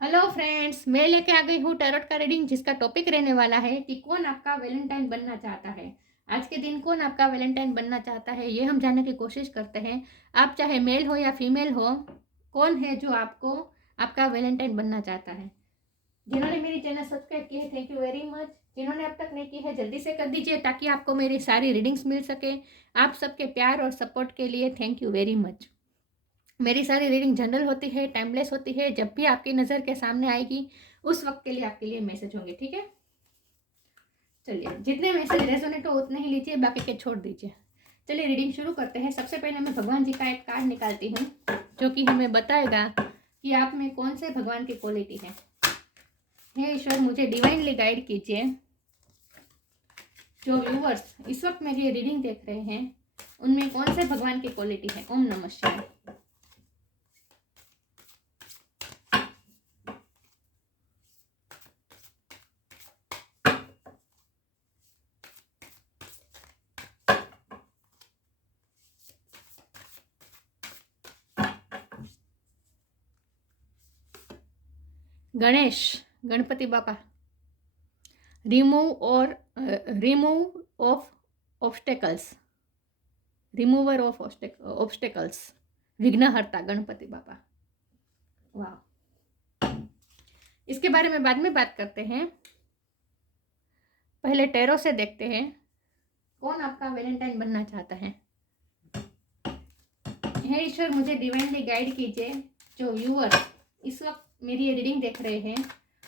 Hello friends, मैं लेके आ गई हूँ टैरोट का रीडिंग जिसका टॉपिक रहने वाला है कि कौन आपका वैलेंटाइन बनना चाहता है। आज के दिन कौन आपका वैलेंटाइन बनना चाहता है ये हम जानने की कोशिश करते हैं। आप चाहे मेल हो या फीमेल हो, कौन है जो आपको आपका वैलेंटाइन बनना चाहता है। जिन्होंने मेरी चैनल सब्सक्राइब की है, थैंक यू वेरी मच। जिन्होंने अब तक नहीं की है, जल्दी से कर दीजिए ताकि आपको मेरी सारी रीडिंग्स मिल सके। आप सबके प्यार और सपोर्ट के लिए थैंक यू वेरी मच। मेरी सारी रीडिंग जनरल होती है, टाइमलेस होती है। जब भी आपकी नज़र के सामने आएगी उस वक्त के लिए आपके लिए मैसेज होंगे, ठीक है। चलिए, जितने मैसेज रेजोनेट हो उतने ही लीजिए, बाकी के छोड़ दीजिए। चलिए रीडिंग शुरू करते हैं। सबसे पहले मैं भगवान जी का एक कार्ड निकालती हूँ जो कि हमें बताएगा कि आप में कौन से भगवान की क्वालिटी है। हे ईश्वर, मुझे डिवाइनली गाइड कीजिए। जो व्यूवर्स इस वक्त मेरी ये रीडिंग देख रहे हैं उनमें कौन से भगवान की क्वालिटी है। ओम नमः शिवाय। गणेश, गणपति बापा। Remove of obstacles, remover of obstacles, विघ्नहर्ता गणपति बापा। वाह, इसके बारे में बाद में बात करते हैं। पहले टैरो से देखते हैं कौन आपका वैलेंटाइन बनना चाहता है। हे ईश्वर, मुझे डिवाइनली गाइड कीजिए। जो व्यूअर इस वक्त मेरी ये रीडिंग देख रहे हैं,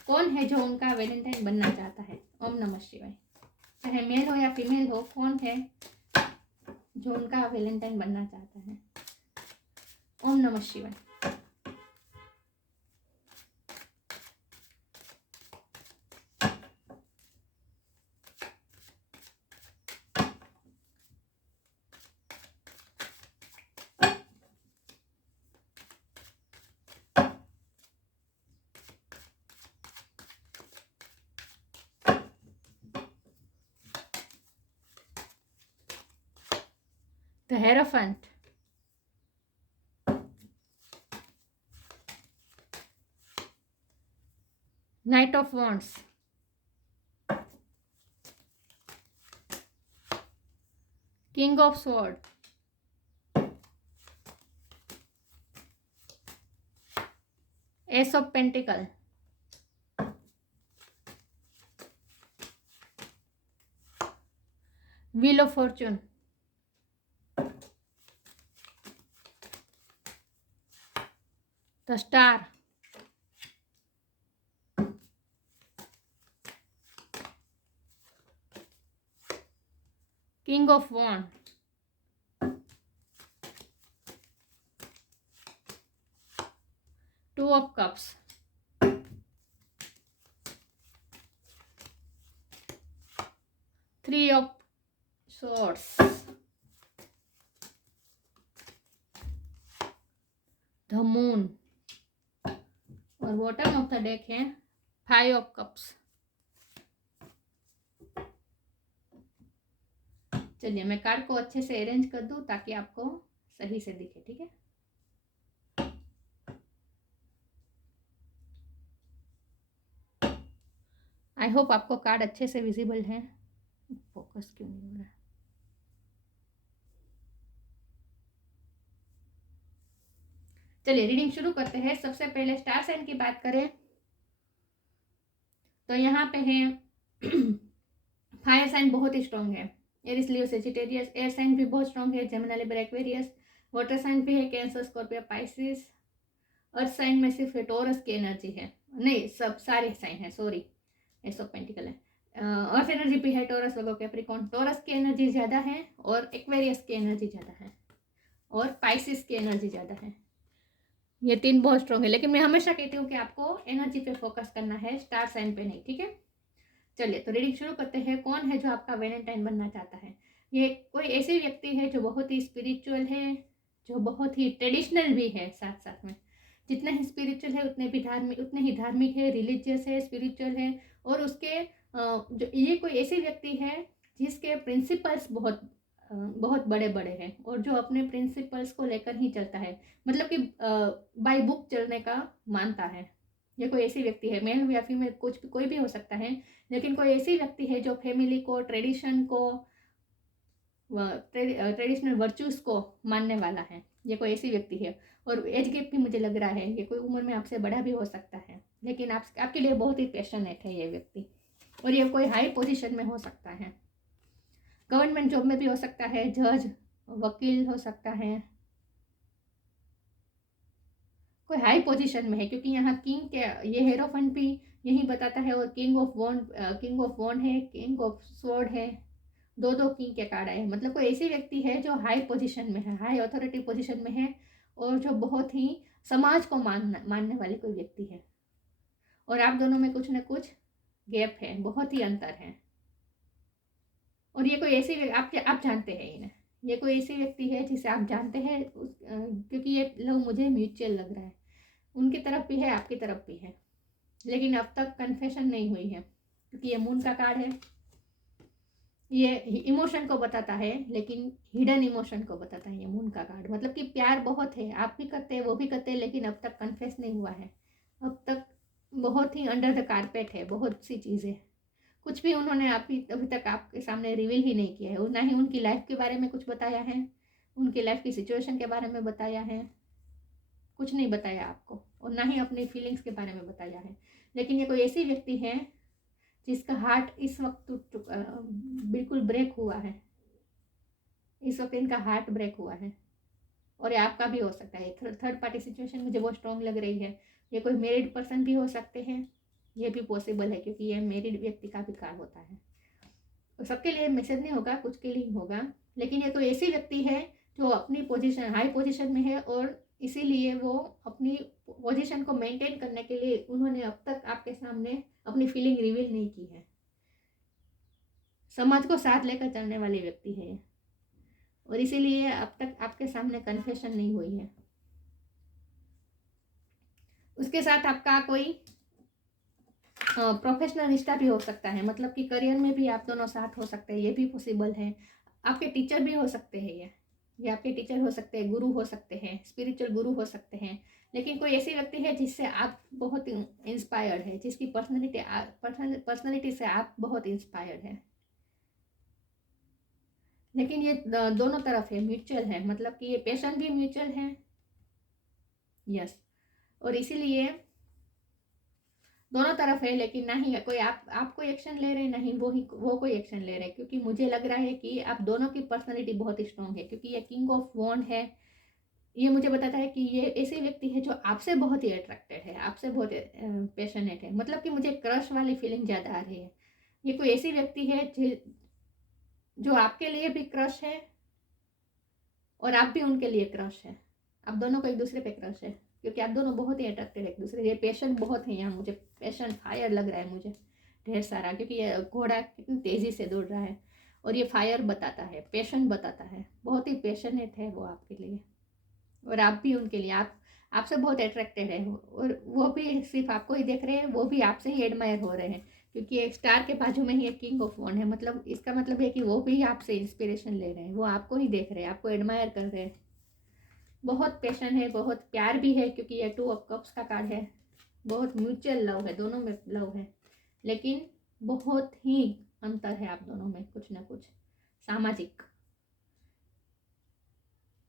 कौन है जो उनका वैलेंटाइन बनना चाहता है। ओम नमः शिवाय। चाहे मेल हो या फीमेल हो, कौन है जो उनका वैलेंटाइन बनना चाहता है। ओम नमः शिवाय। The Hierophant, Knight of Wands, King of Sword, Ace of Pentacle, Wheel of Fortune, the Star, King of Wands, Two of Cups, Three of Swords, the Moon, और बॉटम ऑफ द डेक है five of cups. चलिए, मैं card को अच्छे से arrange कर दूं ताकि आपको सही से दिखे, ठीक है। आई होप आपको कार्ड अच्छे से विजिबल है। फोकस क्यों नहीं हो रहा है। चलिए रीडिंग शुरू करते हैं। सबसे पहले स्टार साइन की बात करें तो यहाँ पे है फायर साइन बहुत ही स्ट्रॉन्ग है, Aries Leo Sagittarius. Air sign भी बहुत स्ट्रॉन्ग है, Gemini Libra Aquarius. Water sign भी है, Cancer Scorpio Pisces. Earth sign में सिर्फ टॉरस की एनर्जी है, नहीं सब सारे साइन है, सॉरी, एस ऑफ पेंटिकल है। अर्थ एनर्जी भी है, टॉरस वर्गो कैप्रिकॉर्न। टॉरस की एनर्जी ज़्यादा है और एक्वेरियस की एनर्जी ज़्यादा है और पाइसिस की एनर्जी ज़्यादा है। ये तीन बहुत स्ट्रॉन्ग है, लेकिन मैं हमेशा कहती हूँ कि आपको एनर्जी पे फोकस करना है, स्टार साइन पे नहीं, ठीक है। चलिए तो रीडिंग शुरू करते हैं। कौन है जो आपका वैलेंटाइन बनना चाहता है। ये कोई ऐसी व्यक्ति है जो बहुत ही स्पिरिचुअल है, जो बहुत ही ट्रेडिशनल भी है, साथ साथ में जितना ही स्पिरिचुअल है उतने ही धार्मिक है, रिलीजियस है, स्पिरिचुअल है। और उसके जो ये कोई ऐसे व्यक्ति है जिसके प्रिंसिपल्स बहुत बड़े बड़े हैं और जो अपने प्रिंसिपल्स को लेकर ही चलता है, मतलब कि बाय बुक चलने का मानता है। ये कोई ऐसी व्यक्ति है, मेल या फीमेल कुछ भी, कोई भी हो सकता है, लेकिन कोई ऐसी व्यक्ति है जो फैमिली को, ट्रेडिशन को, ट्रेडिशनल वर्चूज को मानने वाला है। ये कोई ऐसी व्यक्ति है। और एज गैप भी मुझे लग रहा है, ये कोई उम्र में आपसे बड़ा भी हो सकता है, लेकिन आपके लिए बहुत ही पैशनेट है ये व्यक्ति। और ये कोई हाई पोजीशन में हो सकता है, गवर्नमेंट जॉब में भी हो सकता है, जज, वकील हो सकता है, कोई हाई पोजीशन में है, क्योंकि यहाँ किंग के, ये हेरोफंट भी यही बताता है, और किंग ऑफ वॉन्ड है, किंग ऑफ स्वॉर्ड है, दो दो किंग के कार्ड आए। मतलब कोई ऐसी व्यक्ति है जो हाई पोजीशन में है, हाई अथॉरिटी पोजीशन में है, और जो बहुत ही समाज को मानने वाली कोई व्यक्ति है। और आप दोनों में कुछ न कुछ गैप है, बहुत ही अंतर है। और ये कोई ऐसी आप जानते हैं इन्हें, ये कोई ऐसी व्यक्ति है जिसे आप जानते हैं, क्योंकि ये लव मुझे म्यूचुअल लग रहा है, उनकी तरफ भी है, आपकी तरफ भी है, लेकिन अब तक कन्फेशन नहीं हुई है, क्योंकि ये मून का कार्ड है। ये इमोशन को बताता है, लेकिन हिडन इमोशन को बताता है ये मून का कार्ड। मतलब कि प्यार बहुत है, आप भी करते हैं, वो भी करते हैं, लेकिन अब तक कन्फेस नहीं हुआ है, अब तक बहुत ही अंडर द कारपेट है बहुत सी चीज़ें, कुछ भी उन्होंने अभी तक आपके सामने रिवील ही नहीं किया है, और ना ही उनकी लाइफ के बारे में कुछ बताया है, उनकी लाइफ की सिचुएशन के बारे में बताया है, कुछ नहीं बताया आपको, और ना ही अपनी फीलिंग्स के बारे में बताया है। लेकिन ये कोई ऐसी व्यक्ति है जिसका हार्ट इस वक्त बिल्कुल ब्रेक हुआ है, इस वक्त इनका हार्ट ब्रेक हुआ है, और ये आपका भी हो सकता है। थर्ड पार्टी सिचुएशन मुझे बहुत स्ट्रॉन्ग लग रही है। ये कोई मैरिड पर्सन भी हो सकते हैं, ये भी पॉसिबल है, क्योंकि ये मैरिड व्यक्ति का भी कार्ड होता है। तो सबके लिए मैसेज नहीं होगा, कुछ के लिए होगा, लेकिन ये कोई ऐसी व्यक्ति है जो अपनी पोजीशन, हाई पोजीशन में है, और इसीलिए वो अपनी पोजीशन को मेंटेन करने के लिए उन्होंने अब तक आपके सामने अपनी फीलिंग रिवील नहीं की है। समाज को साथ लेकर चलने वाली व्यक्ति है, और इसीलिए अब तक आपके सामने कन्फेशन नहीं हुई है। उसके साथ आपका कोई प्रोफेशनल रिश्ता भी हो सकता है, मतलब कि करियर में भी आप दोनों साथ हो सकते हैं, ये भी पॉसिबल है। आपके टीचर भी हो सकते हैं, ये आपके टीचर हो सकते हैं, गुरु हो सकते हैं, स्पिरिचुअल गुरु हो सकते हैं। लेकिन कोई ऐसी व्यक्ति है जिससे आप बहुत इंस्पायर्ड है, जिसकी पर्सनैलिटी से आप बहुत इंस्पायर्ड है। लेकिन ये दोनों तरफ है, म्यूचुअल है, मतलब कि ये पैशन भी म्यूचुअल है। यस, और इसीलिए दोनों तरफ है, लेकिन ना ही कोई आप कोई एक्शन ले रहे हैं, नहीं वो कोई एक्शन ले रहे हैं, क्योंकि मुझे लग रहा है कि आप दोनों की पर्सनैलिटी बहुत स्ट्रॉन्ग है। क्योंकि ये किंग ऑफ वॉन्ड है, ये मुझे बताता है कि ये ऐसे व्यक्ति है जो आपसे बहुत ही अट्रैक्टेड है, आपसे बहुत पैशनेट है। मतलब कि मुझे क्रश वाली फीलिंग ज़्यादा आ रही है। ये कोई ऐसी व्यक्ति है जो आपके लिए भी क्रश है, और आप भी उनके लिए क्रश है। आप दोनों को एक दूसरे पे क्रश है, क्योंकि आप दोनों बहुत ही अट्रैक्टेड है एक दूसरे। ये पैशन बहुत है यहाँ, मुझे पैशन फायर लग रहा है मुझे ढेर सारा, क्योंकि ये घोड़ा कितनी तेज़ी से दौड़ रहा है, और ये फायर बताता है, पैशन बताता है, बहुत ही पैशनेट है वो आपके लिए, और आप भी उनके लिए, आपसे बहुत अट्रैक्टेड है, और वो भी सिर्फ आपको ही देख रहे हैं, वो भी आपसे ही एडमायर हो रहे हैं, क्योंकि एक स्टार के बाजू में ही एक किंग ऑफ वॉन्ड है। मतलब इसका मतलब है कि वो भी आपसे इंस्पिरेशन ले रहे हैं, वो आपको ही देख रहे हैं, आपको एडमायर कर रहे हैं। बहुत पैशन है, बहुत प्यार भी है, क्योंकि ये 2 ऑफ कप्स का कार्ड है। बहुत म्यूचुअल लव है, दोनों में लव है, लेकिन बहुत ही अंतर है आप दोनों में, कुछ ना कुछ सामाजिक,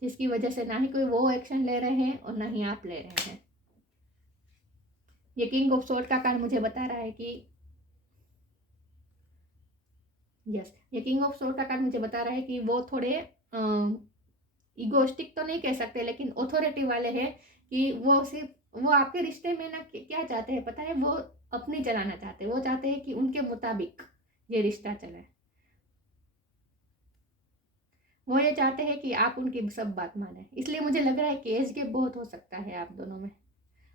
जिसकी वजह से ना ही कोई वो एक्शन ले रहे हैं और ना ही आप ले रहे हैं। ये किंग ऑफ स्वॉर्ड का कार्ड मुझे बता रहा है कि यस, ये किंग ऑफ स्वॉर्ड का कार्ड मुझे बता रहा है कि वो थोड़े इगोस्टिक तो नहीं कह सकते, लेकिन ऑथोरिटी वाले हैं, कि वो आपके रिश्ते में ना क्या चाहते हैं पता है, वो अपनी चलाना चाहते हैं, वो चाहते हैं कि उनके मुताबिक ये रिश्ता चले। वो ये चाहते हैं कि आप उनकी सब बात माने। इसलिए मुझे लग रहा है कि एज गैप बहुत हो सकता है आप दोनों में,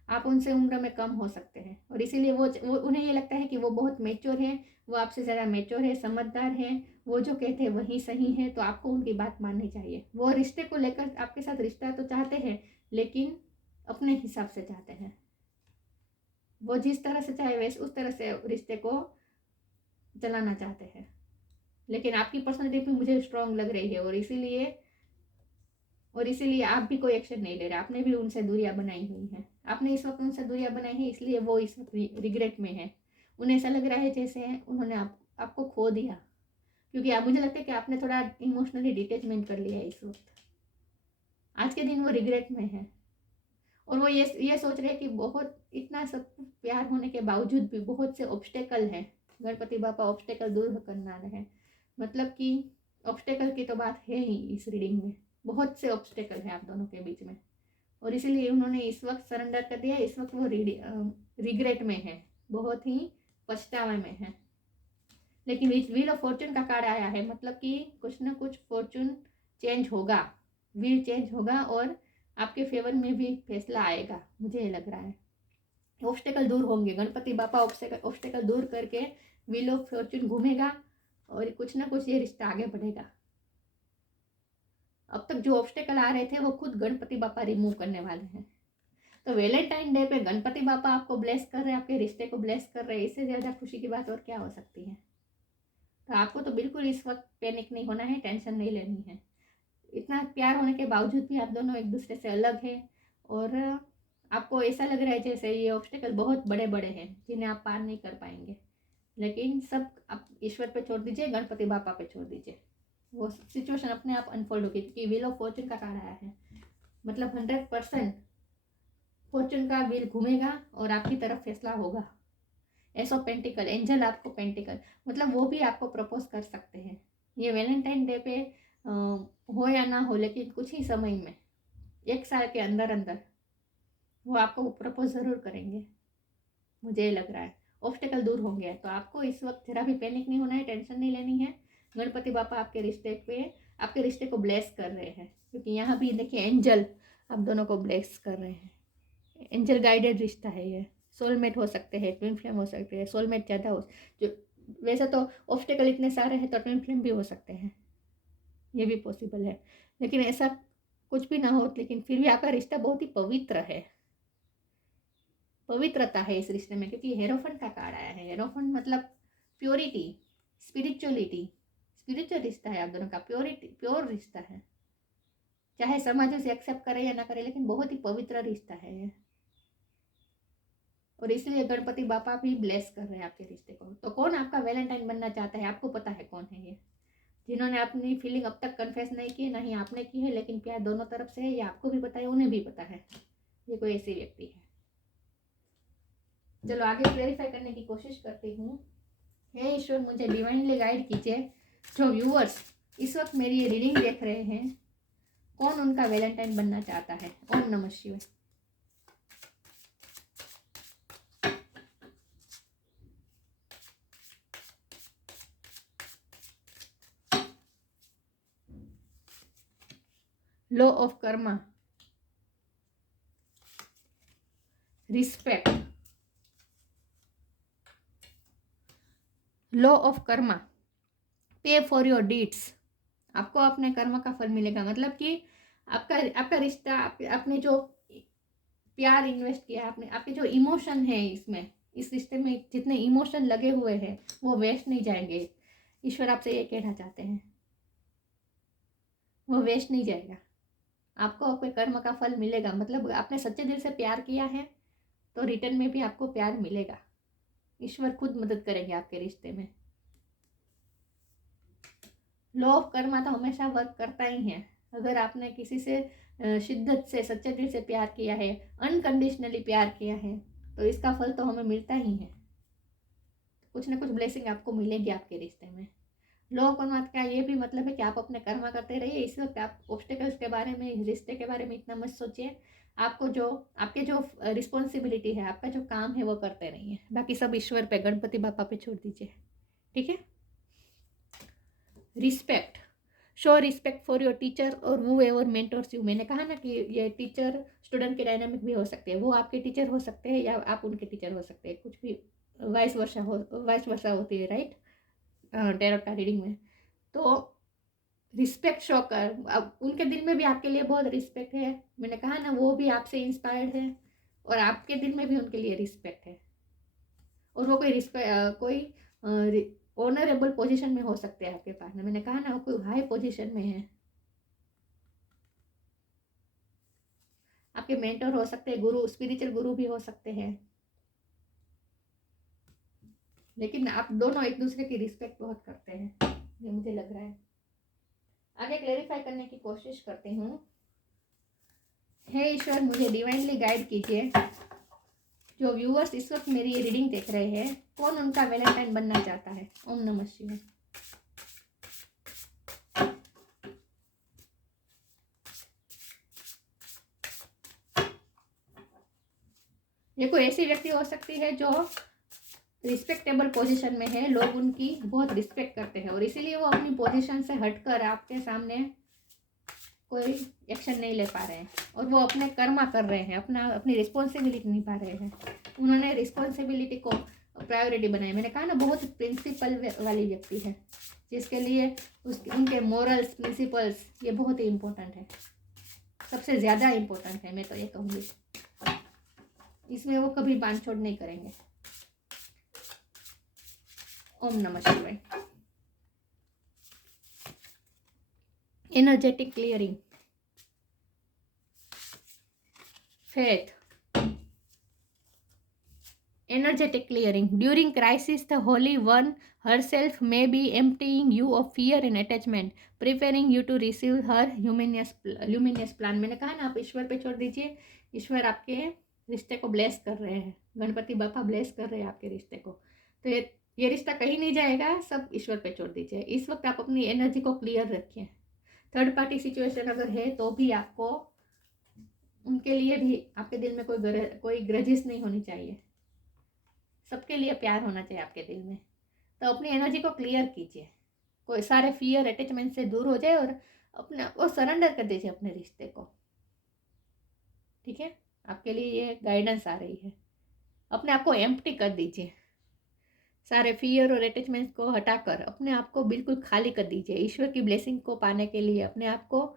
आप उनसे उम्र में कम हो सकते हैं, और इसीलिए वो उन्हें ये लगता है कि वो बहुत मेच्योर है, वो आपसे ज़्यादा मेच्योर है, समझदार है, वो जो कहते हैं वही सही है, तो आपको उनकी बात माननी चाहिए। वो रिश्ते को लेकर आपके साथ रिश्ता तो चाहते हैं, लेकिन अपने हिसाब से चाहते हैं। वो जिस तरह से चाहे वैसे उस तरह से रिश्ते को चलाना चाहते हैं, लेकिन आपकी पर्सनैलिटी भी मुझे स्ट्रॉन्ग लग रही है, और इसीलिए आप भी कोई एक्शन नहीं ले रहे, आपने भी उनसे दूरियां बनाई हुई हैं, आपने इस वक्त उनसे दूरियां बनाई है, इसलिए वो इस वक्त रिग्रेट में है। उन्हें ऐसा लग रहा है जैसे उन्होंने आपको खो दिया, क्योंकि आप, मुझे लगता है कि आपने थोड़ा इमोशनली डिटेचमेंट कर लिया है इस वक्त। आज के दिन वो रिग्रेट में है और वो ये सोच रहे हैं कि बहुत इतना सब प्यार होने के बावजूद भी बहुत से ऑब्स्टेकल हैं। गणपति बापा ऑब्स्टेकल दूर करना रहे, मतलब कि ऑब्स्टेकल की तो बात है ही इस रीडिंग में, बहुत से ऑब्स्टेकल हैं आप दोनों के बीच में, और इसीलिए उन्होंने इस वक्त सरेंडर कर दिया। इस वक्त वो रिग्रेट में है, बहुत ही पछतावे में है। लेकिन व्हील ऑफ फॉर्चून का कार्ड आया है, मतलब कि कुछ ना कुछ फॉर्चून चेंज होगा, व्हील चेंज होगा और आपके फेवर में भी फैसला आएगा, मुझे ये लग रहा है। ऑब्स्टेकल दूर होंगे, गणपति बापा ऑब्स्टेकल दूर करके व्हील ऑफ फॉर्चून घूमेगा और कुछ ना कुछ ये रिश्ता आगे बढ़ेगा। अब तक जो ऑब्स्टेकल आ रहे थे वो खुद गणपति बापा रिमूव करने वाले हैं। तो वैलेंटाइन डे पे गणपति बापा आपको ब्लेस कर रहे हैं, आपके रिश्ते को ब्लेस कर रहे हैं, इससे ज़्यादा खुशी की बात और क्या हो सकती है। तो आपको तो बिल्कुल इस वक्त पैनिक नहीं होना है, टेंशन नहीं लेनी है। इतना प्यार होने के बावजूद भी आप दोनों एक दूसरे से अलग हैं और आपको ऐसा लग रहा है जैसे ये ऑब्स्टेकल बहुत बड़े बड़े हैं जिन्हें आप पार नहीं कर पाएंगे, लेकिन सब आप ईश्वर पे छोड़ दीजिए, गणपति बापा पे छोड़ दीजिए, वो सिचुएशन अपने आप अनफोल्ड होगी। क्योंकि व्हील ऑफ फॉर्चून का कार्ड आया है, मतलब 100% फॉर्चून का व्हील घूमेगा और आपकी तरफ फैसला होगा। एस ऑफ पेंटिकल, एंजल आपको पेंटिकल, मतलब वो भी आपको प्रपोज कर सकते हैं। ये वैलेंटाइन डे पे हो या ना हो, लेकिन कुछ ही समय में, 1 साल के अंदर अंदर वो आपको प्रपोज ज़रूर करेंगे, मुझे ये लग रहा है। ऑब्स्टेकल दूर होंगे, तो आपको इस वक्त जरा भी पैनिक नहीं होना है, टेंशन नहीं लेनी है। गणपति बापा आपके रिश्ते को ब्लेस कर रहे हैं, क्योंकि यहाँ भी देखिए एंजल आप दोनों को ब्लेस कर रहे हैं। एंजल गाइडेड रिश्ता है ये, सोलमेट हो सकते हैं, ट्विन फ्लेम हो सकते हैं, सोलमेट ज़्यादा हो, जो वैसे तो ऑब्स्टेकल इतने सारे हैं तो ट्विन फ्लेम भी हो सकते हैं, ये भी पॉसिबल है। लेकिन ऐसा कुछ भी ना हो, लेकिन फिर भी आपका रिश्ता बहुत ही पवित्र है, पवित्रता है इस रिश्ते में, क्योंकि हेरोफन का कार्ड आया है। हेरोफन मतलब प्योरिटी, स्पिरिचुअलिटी, स्पिरिचुअल रिश्ता है आप दोनों का, प्योर रिश्ता है, चाहे समाज उसे एक्सेप्ट करे या ना करे, लेकिन बहुत ही पवित्र रिश्ता है ये। और इसलिए गणपति बापा भी ब्लेस कर रहे हैं आपके रिश्ते को। तो कौन आपका वैलेंटाइन बनना चाहता है, आपको पता है कौन है ये, जिन्होंने अपनी फीलिंग अब तक कन्फेस नहीं की, ना ही आपने की है, लेकिन प्यार दोनों तरफ से है, ये आपको भी पता है, उन्हें भी पता है, ये कोई ऐसी व्यक्ति है। चलो आगे क्लैरिफाई करने की कोशिश करती हूँ। हे ईश्वर, मुझे डिवाइनली गाइड कीजिए, जो व्यूअर्स इस वक्त मेरी ये रीडिंग देख रहे हैं, कौन उनका वैलेंटाइन बनना चाहता है। ओम नमः शिवाय। Law of Karma, respect, law of Karma, पे फॉर योर डीड्स, आपको अपने कर्म का फल मिलेगा। मतलब कि आपका रिश्ता, आपने जो प्यार इन्वेस्ट किया, आपके जो इमोशन है इसमें, इस रिश्ते में जितने इमोशन लगे हुए हैं वो वेस्ट नहीं जाएंगे। ईश्वर आपसे ये कहना चाहते हैं, वो वेस्ट नहीं जाएगा, आपको आपके कर्म का फल मिलेगा। मतलब आपने सच्चे दिल से प्यार किया है तो रिटर्न में भी आपको प्यार मिलेगा, ईश्वर खुद मदद करेंगे आपके रिश्ते में। लॉ ऑफ कर्मा तो हमेशा वर्क करता ही है। अगर आपने किसी से शिद्दत से, सच्चे दिल से प्यार किया है, अनकंडीशनली प्यार किया है, तो इसका फल तो हमें मिलता ही है, कुछ ना कुछ ब्लेसिंग आपको मिलेगी आपके रिश्ते में। लॉ ऑफ कर्मा का ये भी मतलब है कि आप अपने कर्मा करते रहिए। इस वक्त आप ऑब्स्टेकल्स के बारे में, रिश्ते के बारे में इतना मत सोचिए। आपके जो रिस्पॉन्सिबिलिटी है, आपका जो काम है वो करते रहिए, बाकी सब ईश्वर पे, गणपति बापा पे छोड़ दीजिए, ठीक है। Respect, show respect for your teacher और वो एवर मेंटर्स यू। मैंने कहा ना कि ये टीचर स्टूडेंट के डायनामिक भी हो सकते हैं, वो आपके टीचर हो सकते हैं या आप उनके टीचर हो सकते हैं, कुछ भी वाइस वर्षा होती है, राइट, टैरोट का रीडिंग में। तो रिस्पेक्ट शो कर, अब उनके दिल में भी आपके लिए बहुत रिस्पेक्ट है। मैंने कहा ना, वो भी आपसे इंस्पायर्ड है और आपके दिल में भी उनके लिए रिस्पेक्ट है। और वो कोई ऑनरेबल पोजीशन में हो सकते हैं आपके पास में। मैंने कहा ना, वो कोई हाई पोजीशन में है, आपके मेंटर हो सकते हैं, गुरु, स्पिरिचुअल गुरु भी हो सकते हैं, लेकिन आप दोनों एक दूसरे की रिस्पेक्ट बहुत करते हैं, ये मुझे लग रहा है। आगे क्लेरिफाई करने की कोशिश करती हूँ। हे ईश्वर, मुझे डिवाइनली गाइड कीजिए। जो व्यूअर्स इस वक्त मेरी ये रीडिंग देख रहे हैं, कौन उनका वैलेंटाइन बनना चाहता है? ओम नमः शिवाय। ये कोई ऐसी व्यक्ति हो सकती है जो रिस्पेक्टेबल पोजीशन में है, लोग उनकी बहुत रिस्पेक्ट करते हैं और इसीलिए वो अपनी पोजीशन से हटकर आपके सामने कोई एक्शन नहीं ले पा रहे हैं और वो अपने कर्मा कर रहे हैं, अपनी रिस्पॉन्सिबिलिटी निभा रहे हैं। उन्होंने रिस्पॉन्सिबिलिटी को प्रायोरिटी बनाई। मैंने कहा ना, बहुत प्रिंसिपल वाली व्यक्ति है, जिसके लिए उनके मोरल्स, प्रिंसिपल्स ये बहुत ही इम्पोर्टेंट है, सबसे ज़्यादा इम्पोर्टेंट है, मैं तो ये कहूँगी। इसमें वो कभी बांध छोड़ नहीं करेंगे। ओम नमः शिवाय। Energetic clearing, faith, energetic clearing. During crisis, the Holy One herself may be emptying you of fear and attachment, preparing you to receive her luminous plan. मैंने कहा ना, आप ईश्वर पे छोड़ दीजिए, ईश्वर आपके रिश्ते को ब्लेस कर रहे हैं, गणपति बापा ब्लेस कर रहे हैं आपके रिश्ते को। तो ये रिश्ता कहीं नहीं जाएगा, सब ईश्वर पे छोड़ दीजिए। इस वक्त आप अपनी एनर्जी को क्लियर रखिए। थर्ड पार्टी सिचुएशन अगर है तो भी आपको उनके लिए भी आपके दिल में कोई ग्रजेस नहीं होनी चाहिए, सबके लिए प्यार होना चाहिए आपके दिल में। तो अपनी एनर्जी को क्लियर कीजिए, कोई सारे फियर अटैचमेंट से दूर हो जाए और अपना वो सरेंडर कर दीजिए अपने रिश्ते को। ठीक है, आपके लिए ये गाइडेंस आ रही है। अपने आप को एम्प्टी कर दीजिए, सारे फियर और अटैचमेंट को हटाकर अपने आप को बिल्कुल खाली कर दीजिए। ईश्वर की ब्लेसिंग को पाने के लिए, अपने आप को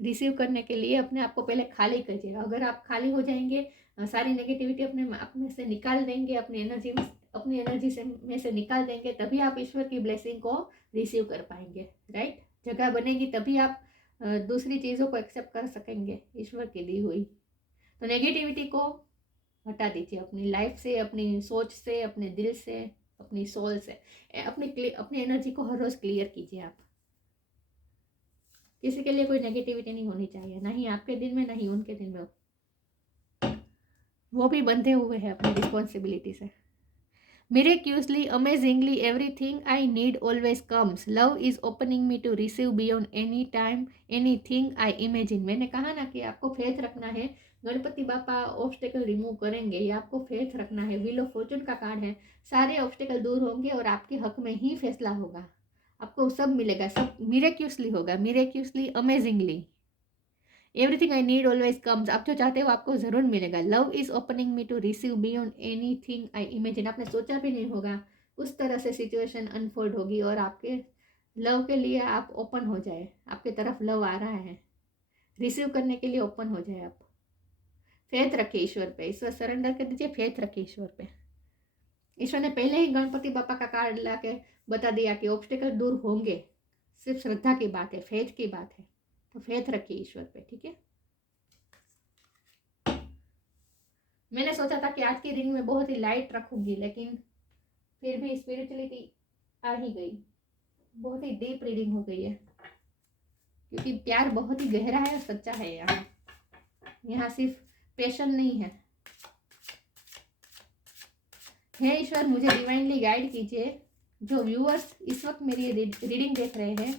रिसीव करने के लिए अपने आप को पहले खाली कीजिए। अगर आप खाली हो जाएंगे, सारी नेगेटिविटी अपने से निकाल देंगे, अपनी एनर्जी में से निकाल देंगे, तभी आप ईश्वर की ब्लेसिंग को रिसीव कर पाएंगे। राइट, जगह बनेगी तभी आप दूसरी चीज़ों को एक्सेप्ट कर सकेंगे, ईश्वर की दी हुई। तो नेगेटिविटी को हटा दीजिए अपनी लाइफ से, अपनी सोच से, अपने दिल से, अपनी सोल से। अपनी एनर्जी को हर रोज़ क्लियर कीजिए आप। किसी के लिए कोई नेगेटिविटी नहीं होनी चाहिए, ना ही आपके दिल में, ना ही उनके दिल में। वो भी बंधे हुए हैं अपनी रिस्पॉन्सिबिलिटी से। Miraculously, amazingly, everything I need always comes. Love is opening me to receive beyond any time, anything I imagine. मैंने कहा ना कि आपको फेथ रखना है, गणपति बापा ऑब्स्टेकल रिमूव करेंगे, ये आपको फेथ रखना है। व्हील ऑफ फॉर्चून का कार्ड है, सारे ऑब्स्टेकल दूर होंगे और आपके हक में ही फैसला होगा, आपको सब मिलेगा, सब मिरेक्यूसली होगा, miraculously, amazingly. Everything I need always comes. आप जो चाहते हो आपको ज़रूर मिलेगा। Love is opening me to receive beyond anything I imagine. आपने सोचा भी नहीं होगा उस तरह से सिचुएशन अनफोल्ड होगी और आपके लव के लिए आप ओपन हो जाए, आपके तरफ लव आ रहा है, रिसीव करने के लिए ओपन हो जाए। आप फेथ रखिए ईश्वर पे, ईश्वर सरेंडर कर दीजिए, फेथ रखिए ईश्वर पे। ईश्वर ने पहले ही गणपति बापा का कार्ड ला के बता दिया कि ऑब्स्टेकल दूर होंगे, सिर्फ श्रद्धा की बात है, फेथ की बात है। तो फेथ रखिए ईश्वर पे। ठीक है, मैंने सोचा था कि आज की रीडिंग में बहुत ही लाइट रखूंगी, लेकिन फिर भी स्पिरिचुअलिटी आ ही गई, बहुत ही डीप रीडिंग हो गई है, क्योंकि प्यार बहुत ही गहरा है और सच्चा है। यहाँ सिर्फ पैशन नहीं है। हे ईश्वर, मुझे डिवाइनली गाइड कीजिए। जो व्यूअर्स इस वक्त मेरी रीडिंग देख रहे हैं,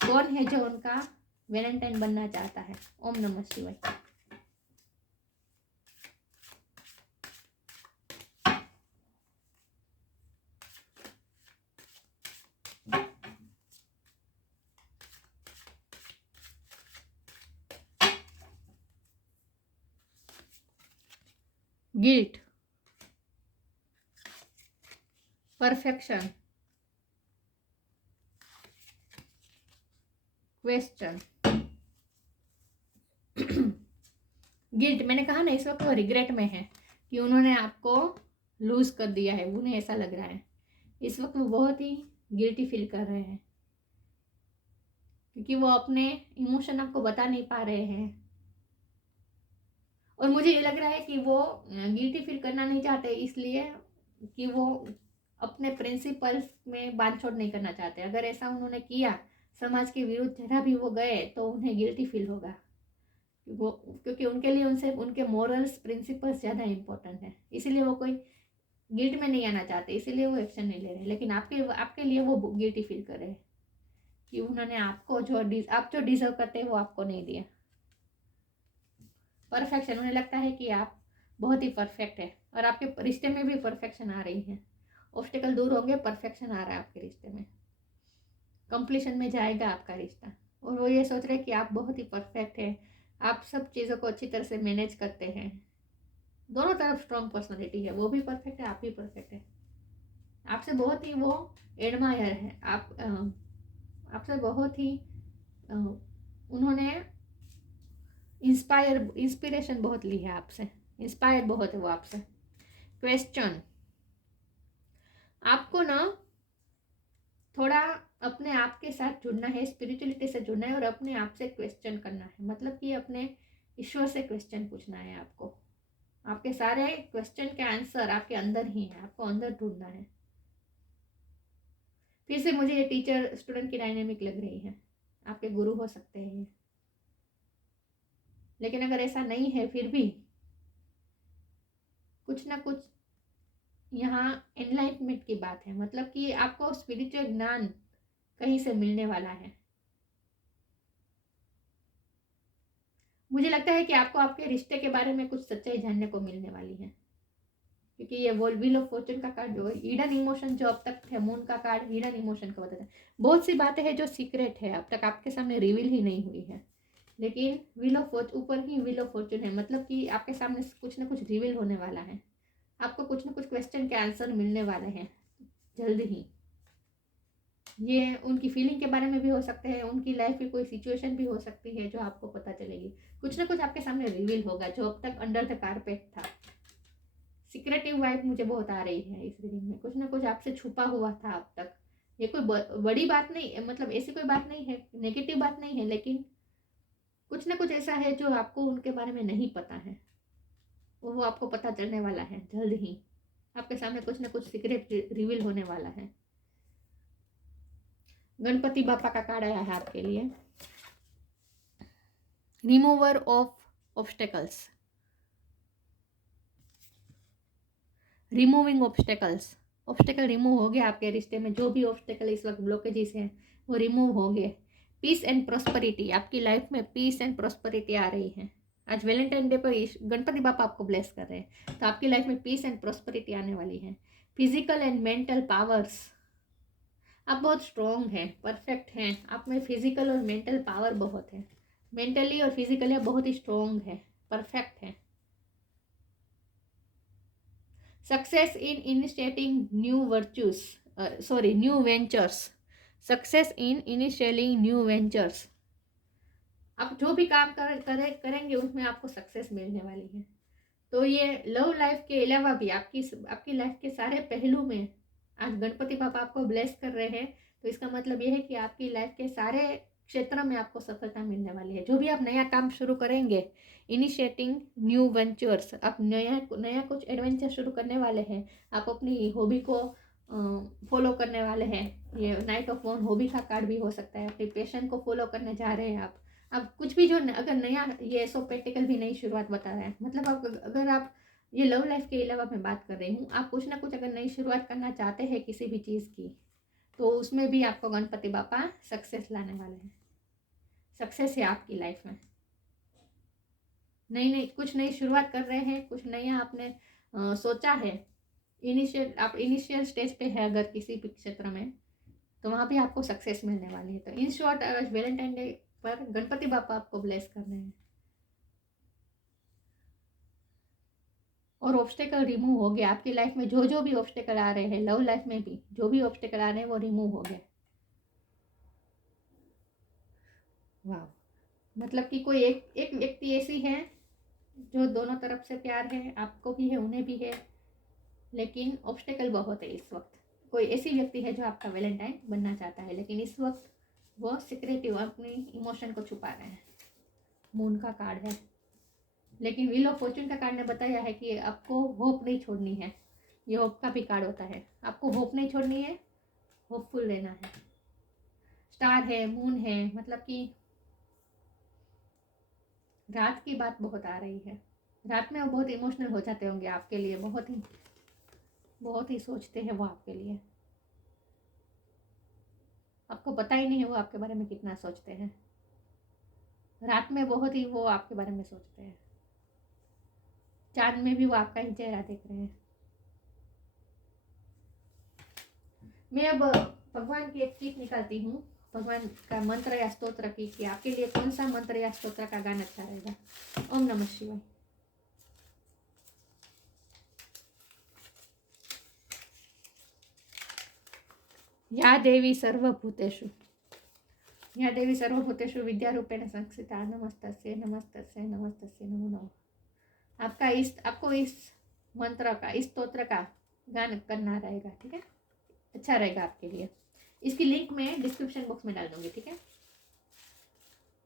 कौन है जो उनका वैलेंटाइन बनना चाहता है? ओम नमः शिवाय। Guilt, perfection, question. गिल्ट, मैंने कहा ना, इस वक्त वो रिग्रेट में है कि उन्होंने आपको लूज कर दिया है, उन्हें ऐसा लग रहा है। इस वक्त वो बहुत ही गिल्टी फील कर रहे हैं, क्योंकि वो अपने इमोशन आपको बता नहीं पा रहे हैं। और मुझे ये लग रहा है कि वो गिल्टी फील करना नहीं चाहते, इसलिए कि वो अपने प्रिंसिपल्स में बांध छोड़ नहीं करना चाहते। अगर ऐसा उन्होंने किया, समाज के विरुद्ध जरा भी वो गए, तो उन्हें गिल्टी फील होगा। वो क्योंकि उनके लिए उनसे उनके मॉरल्स प्रिंसिपल्स ज़्यादा इंपॉर्टेंट है, इसीलिए वो कोई गिल्ट में नहीं आना चाहते, इसीलिए वो एक्शन नहीं ले रहे। लेकिन आपके लिए वो गिल्टी फील कर रहे हैं कि उन्होंने आपको आप जो डिजर्व करते हैं वो आपको नहीं दिया। परफेक्शन, उन्हें लगता है कि आप बहुत ही परफेक्ट है, और आपके रिश्ते में भी परफेक्शन आ रही है। ऑब्स्टेकल दूर होंगे, परफेक्शन आ रहा है आपके रिश्ते में, कंप्लीशन में जाएगा आपका रिश्ता। और वो ये सोच रहे हैं कि आप बहुत ही परफेक्ट है, आप सब चीज़ों को अच्छी तरह से मैनेज करते हैं। दोनों तरफ स्ट्रॉन्ग पर्सनालिटी है, वो भी परफेक्ट है, आप भी परफेक्ट है। आपसे बहुत ही वो एडमायर है, आपसे बहुत ही उन्होंने इंस्पिरेशन बहुत ली है आपसे, इंस्पायर बहुत है वो आपसे। क्वेश्चन, आपको ना थोड़ा अपने आप के साथ जुड़ना है, स्पिरिचुअलिटी से जुड़ना है, और अपने आप से क्वेश्चन करना है। मतलब कि अपने ईश्वर से क्वेश्चन पूछना है आपको। आपके सारे क्वेश्चन के आंसर आपके अंदर ही है, आपको अंदर ढूंढना है। फिर से मुझे ये टीचर स्टूडेंट की डायनेमिक लग रही है, आपके गुरु हो सकते हैं। लेकिन अगर ऐसा नहीं है, फिर भी कुछ ना कुछ यहाँ एनलाइटमेंट की बात है। मतलब कि आपको स्पिरिचुअल ज्ञान कहीं से मिलने वाला है। मुझे लगता है कि आपको आपके रिश्ते के बारे में कुछ सच्चाई जानने को मिलने वाली है, क्योंकि ये व्हील ऑफ फॉर्चून का कार्ड जो हिडन इमोशन जो अब तक थे, मून का कार्ड हिडन इमोशन का बताता है। बहुत सी बातें हैं जो सीक्रेट है, अब तक आपके सामने रिवील ही नहीं हुई है, लेकिन व्हील ऑफ फॉर्चून ऊपर ही व्हील ऑफ फॉर्चून है। मतलब कि आपके सामने कुछ ना कुछ रिवील होने वाला है, आपको कुछ ना कुछ क्वेश्चन के आंसर मिलने वाले हैं जल्द ही। ये उनकी फीलिंग के बारे में भी हो सकते हैं, उनकी लाइफ की कोई सिचुएशन भी हो सकती है जो आपको पता चलेगी। कुछ ना कुछ आपके सामने रिवील होगा जो अब तक अंडर द कारपेट था। सीक्रेटिव वाइब मुझे बहुत आ रही है इस रीडिंग में, कुछ ना कुछ आपसे छुपा हुआ था अब तक। ये कोई बड़ी बात नहीं, मतलब ऐसी कोई बात नहीं है, नेगेटिव बात नहीं है, लेकिन कुछ ना कुछ ऐसा है जो आपको उनके बारे में नहीं पता है, वो आपको पता चलने वाला है जल्द ही। आपके सामने कुछ ना कुछ सीक्रेट रिवील होने वाला है। गणपति बापा का कार्ड आया है आपके लिए, remover of obstacles, removing obstacles. Obstacle remove हो गया आपके रिश्ते में, जो भी ऑब्स्टेकल इस वक्त ब्लॉकेजेस हैं वो रिमूव हो गए। पीस एंड प्रॉस्पेरिटी, आपकी लाइफ में पीस एंड प्रॉस्पेरिटी आ रही है। आज वैलेंटाइन डे पर गणपति बापा आपको ब्लेस कर रहे हैं, तो आपकी लाइफ में पीस एंड प्रॉस्पेरिटी आने वाली है। फिजिकल एंड मेंटल पावर्स, आप बहुत स्ट्रॉन्ग हैं, परफेक्ट हैं, आप में फिजिकल और मेंटल पावर बहुत है। मेंटली और फिजिकली आप बहुत ही स्ट्रॉन्ग है, परफेक्ट है। Success in initiating new new ventures, success in initialing new ventures. आप जो भी काम करेंगे उसमें आपको सक्सेस मिलने वाली है। तो ये लव लाइफ के अलावा भी आपकी लाइफ के सारे पहलू में आज गणपति बाबा आपको ब्लेस कर रहे हैं। तो इसका मतलब ये है कि आपकी लाइफ के सारे क्षेत्र में आपको सफलता मिलने वाली है। जो भी आप नया काम शुरू करेंगे, इनिशिएटिंग न्यू वेंचर्स, आप नया कुछ एडवेंचर शुरू करने वाले हैं, आप अपनी हॉबी को फॉलो करने वाले हैं। ये नाइट ऑफ वन हॉबी का कार्ड भी हो सकता है, अपनी पैशन को फॉलो करने जा रहे हैं आप। अब कुछ भी जो अगर नया, ये सो प्रैक्टिकल भी नई शुरुआत बता रहा है। मतलब आप अगर आप ये लव लाइफ के अलावा मैं बात कर रही हूँ, आप कुछ ना कुछ अगर नई शुरुआत करना चाहते हैं किसी भी चीज़ की, तो उसमें भी आपको गणपति बापा सक्सेस लाने वाले हैं। सक्सेस है आपकी लाइफ में, कुछ नई शुरुआत कर रहे हैं, कुछ नया आपने सोचा है। आप इनिशियल स्टेज पे है अगर किसी भी क्षेत्र में, तो वहाँ भी आपको सक्सेस मिलने वाली है। तो इन शॉर्ट आज वैलेंटाइन डे पर गणपति बापा आपको ब्लेस कर रहे हैं। और ऑब्स्टेकल रिमूव हो गया आपकी लाइफ में, जो भी ऑब्स्टेकल आ रहे हैं, लव लाइफ में भी जो भी ऑब्स्टेकल आ रहे हैं वो रिमूव हो गए। वाह, मतलब कि कोई एक व्यक्ति ऐसी है जो दोनों तरफ से प्यार है, आपको भी है उन्हें भी है, लेकिन ऑब्स्टेकल बहुत है इस वक्त। कोई ऐसी व्यक्ति है जो आपका वैलेंटाइन बनना चाहता है, लेकिन इस वक्त वो सिक्रेटिव अपनी इमोशन को छुपा रहे हैं। मून का कार्ड है, लेकिन व्हील ऑफ फॉर्चून का कार्ड ने बताया है कि आपको होप नहीं छोड़नी है। ये होप का भी कार्ड होता है, आपको होप नहीं छोड़नी है, होपफुल रहना है। स्टार है, मून है, मतलब कि रात की बात बहुत आ रही है। रात में वो बहुत इमोशनल हो जाते होंगे आपके लिए, बहुत ही सोचते हैं वो आपके लिए। आपको पता ही नहीं है वो आपके बारे में कितना सोचते हैं। रात में बहुत ही वो आपके बारे में सोचते हैं। चांद में भी वो आपका ही चेहरा देख रहे हैं। मैं अब भगवान की एक चीज निकालती हूँ, भगवान का मंत्र या स्तोत्र की, कि आपके लिए कौन सा मंत्र या स्तोत्र का गाना अच्छा रहेगा। ओम नमः शिवाय। या देवी सर्वभूतेषु, या देवी सर्वभूतेषु विद्यारूपेण संस्थिता, नमस्तस्यै नमस्तस्यै नमस्तस्यै नमो नमः। आपको इस मंत्र का, इस स्तोत्र का गान करना रहेगा, ठीक है। अच्छा रहेगा आपके लिए। इसकी लिंक मैं डिस्क्रिप्शन बॉक्स में डाल दूंगी, ठीक है।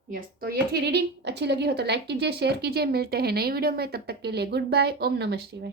यस, तो ये थी रीडिंग। अच्छी लगी हो तो लाइक कीजिए, शेयर कीजिए। मिलते हैं नई वीडियो में, तब तक के लिए गुड बाय। ओम नमः शिवाय।